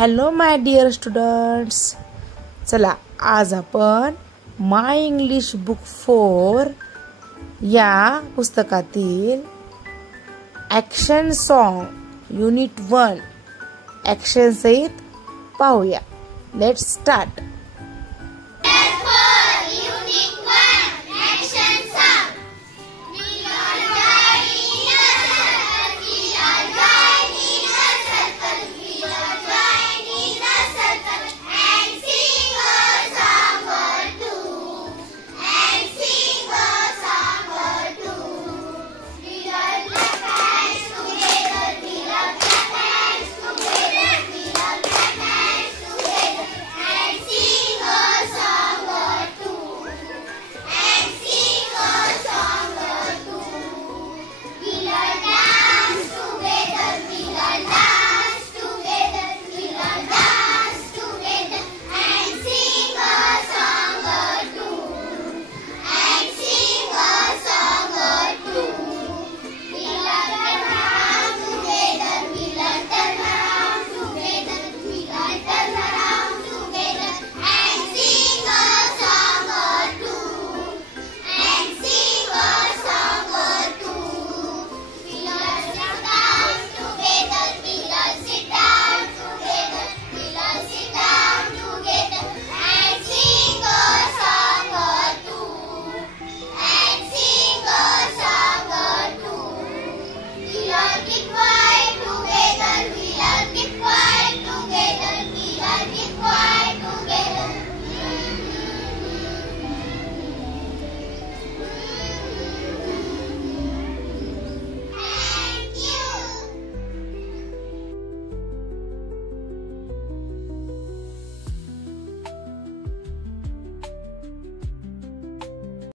Hello my dear students, चला आज आपण माय इंग्लिश बुक 4 या पुस्तकातील ॲक्शन सॉन्ग युनिट 1 ॲक्शन सहित पाहूया. Let's start.